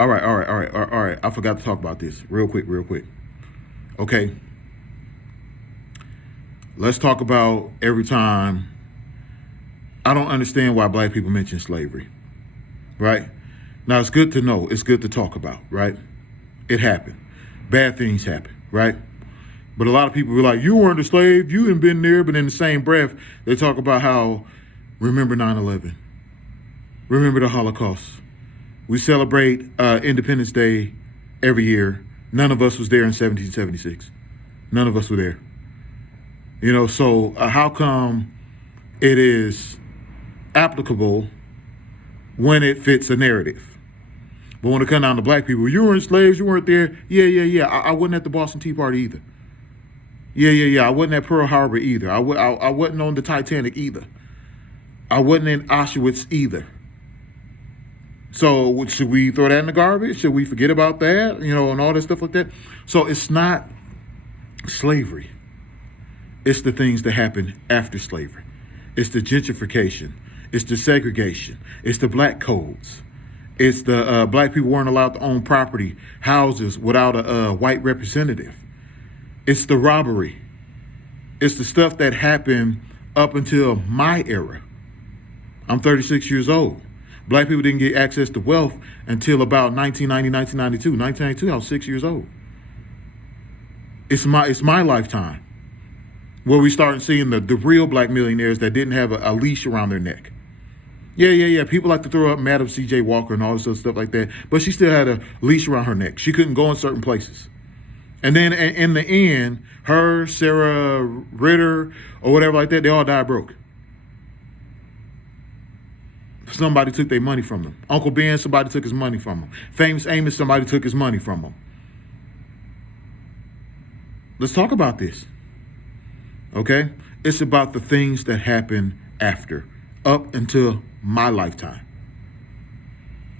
All right. I forgot to talk about this real quick. Okay, let's talk about every time. I don't understand why black people mention slavery, right? Now, it's good to know. It's good to talk about, right? It happened. Bad things happen, right? But a lot of people were like, you weren't a slave, you ain't been there. But in the same breath, they talk about how, remember 9/11, remember the Holocaust. We celebrate Independence Day every year. None of us was there in 1776. None of us were there. So how come it is applicable when it fits a narrative? But when it comes down to black people, you weren't slaves, you weren't there. Yeah. I wasn't at the Boston Tea Party either. Yeah. I wasn't at Pearl Harbor either. I wasn't on the Titanic either. I wasn't in Auschwitz either. So should we throw that in the garbage? Should we forget about that? And all that stuff like that. So it's not slavery. It's the things that happen after slavery. It's the gentrification. It's the segregation. It's the black codes. It's the black people weren't allowed to own property, houses without a white representative. It's the robbery. It's the stuff that happened up until my era. I'm 36 years old. Black people didn't get access to wealth until about 1990, 1992. 1992, I was 6 years old. It's my lifetime where we started seeing the real black millionaires that didn't have a leash around their neck. Yeah. People like to throw up Madam C.J. Walker and all this other stuff like that, but she still had a leash around her neck. She couldn't go in certain places. And then in the end, her, Sarah Ritter, or whatever like that, they all died broke. Somebody took their money from them. Uncle Ben, somebody took his money from him. Famous Amos, somebody took his money from him. Let's talk about this. Okay? It's about the things that happen after, up until my lifetime.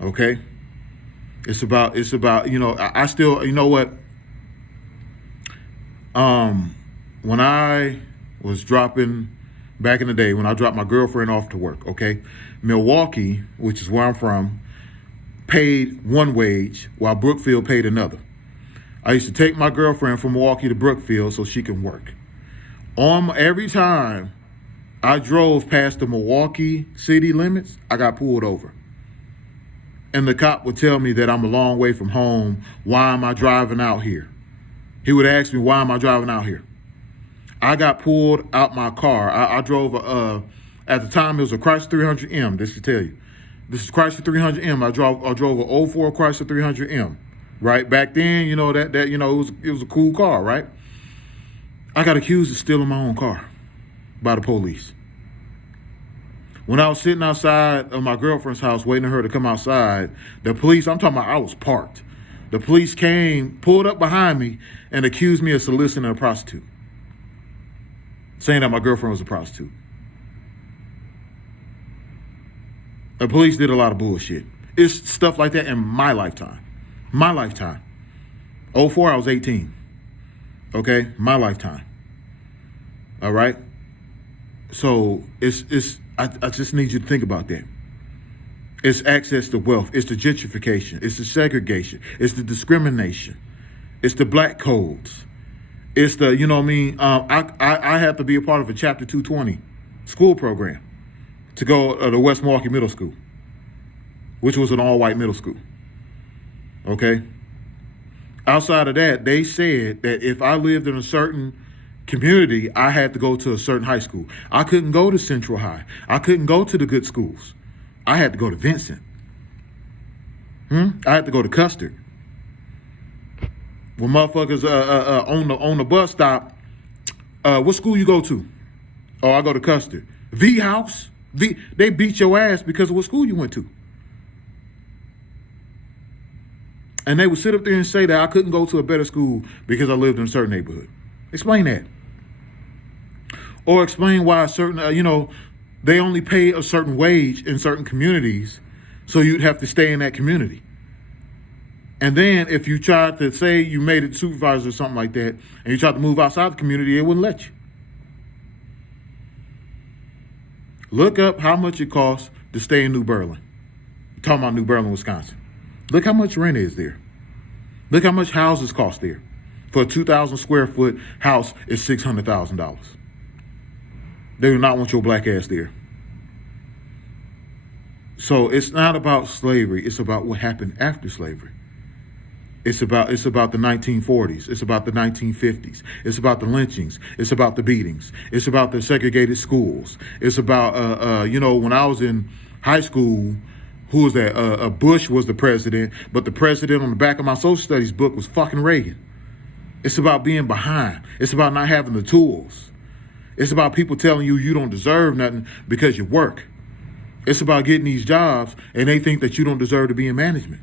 Okay? It's about, I still, you know what? When I was dropping, back in the day, when I dropped my girlfriend off to work, okay? Milwaukee, which is where I'm from, paid one wage while Brookfield paid another. I used to take my girlfriend from Milwaukee to Brookfield so she can work. Every time I drove past the Milwaukee city limits, I got pulled over. And the cop would tell me that I'm a long way from home. Why am I driving out here? He would ask me, why am I driving out here? I got pulled out my car. I drove, at the time, it was a Chrysler 300M, this to tell you. This is Chrysler 300M. I drove a 04 Chrysler 300M, right? Back then, it was a cool car, right? I got accused of stealing my own car by the police. When I was sitting outside of my girlfriend's house waiting for her to come outside, the police, I'm talking about I was parked. The police came, pulled up behind me, and accused me of soliciting a prostitute, saying that my girlfriend was a prostitute. The police did a lot of bullshit. It's stuff like that in my lifetime. My lifetime. 04, I was 18. Okay? My lifetime. All right? So I just need you to think about that. It's access to wealth. It's the gentrification. It's the segregation. It's the discrimination. It's the black codes. It's the, I had to be a part of a Chapter 220 school program to go to West Milwaukee Middle School, which was an all-white middle school. Okay? Outside of that, they said that if I lived in a certain community, I had to go to a certain high school. I couldn't go to Central High. I couldn't go to the good schools. I had to go to Vincent. I had to go to Custard. When motherfuckers on the bus stop, what school you go to? Oh, I go to Custard. V House. They beat your ass because of what school you went to. And they would sit up there and say that I couldn't go to a better school because I lived in a certain neighborhood. Explain that. Or explain why they only pay a certain wage in certain communities, so you'd have to stay in that community. And then if you tried to say you made it supervisor or something like that, and you tried to move outside the community, it wouldn't let you. Look up how much it costs to stay in New Berlin. I'm talking about New Berlin, Wisconsin. Look how much rent is there. Look how much houses cost there. For a 2,000 square foot house, it's $600,000. They do not want your black ass there. So it's not about slavery. It's about what happened after slavery. It's about the 1940s. It's about the 1950s. It's about the lynchings. It's about the beatings. It's about the segregated schools. It's about, when I was in high school, who was that? Bush was the president, but the president on the back of my social studies book was fucking Reagan. It's about being behind. It's about not having the tools. It's about people telling you you don't deserve nothing because you work. It's about getting these jobs and they think that you don't deserve to be in management.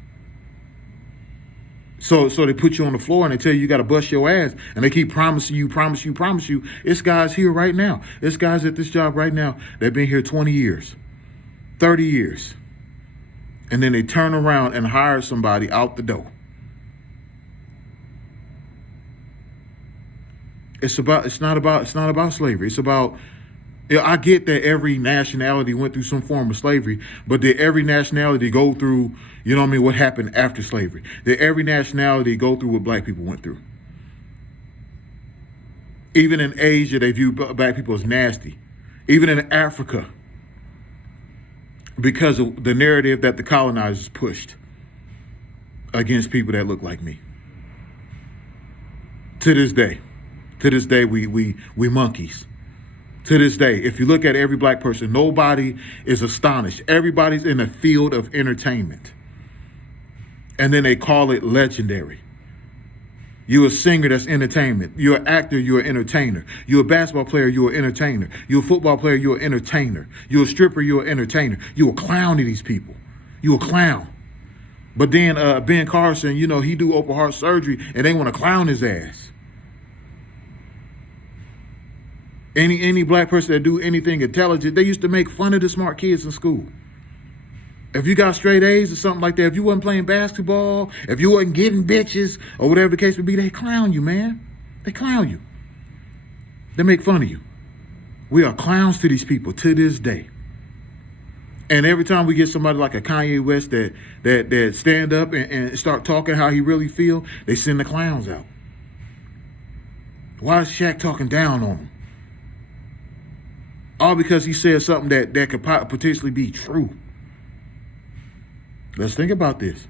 So they put you on the floor and they tell you got to bust your ass, and they keep promising you. It's guys here right now. It's guys at this job right now that been here 20 years, 30 years. And then they turn around and hire somebody out the door. It's not about slavery. It's about, I get that every nationality went through some form of slavery, but did every nationality go through, what happened after slavery? Did every nationality go through what black people went through? Even in Asia, they view black people as nasty. Even in Africa, because of the narrative that the colonizers pushed against people that look like me. To this day, we monkeys. To this day, if you look at every black person, nobody is astonished. Everybody's in a field of entertainment. And then they call it legendary. You're a singer, that's entertainment. You're an actor, you're an entertainer. You're a basketball player, you're an entertainer. You're a football player, you're an entertainer. You're a stripper, you're an entertainer. You're a clown to these people. You're a clown. But then Ben Carson, he do open heart surgery and they want to clown his ass. Any black person that do anything intelligent, they used to make fun of the smart kids in school. If you got straight A's or something like that, if you wasn't playing basketball, if you wasn't getting bitches or whatever the case would be, they clown you, man. They clown you. They make fun of you. We are clowns to these people to this day. And every time we get somebody like a Kanye West that stand up and start talking how he really feel, they send the clowns out. Why is Shaq talking down on him? All because he said something that could potentially be true. Let's think about this.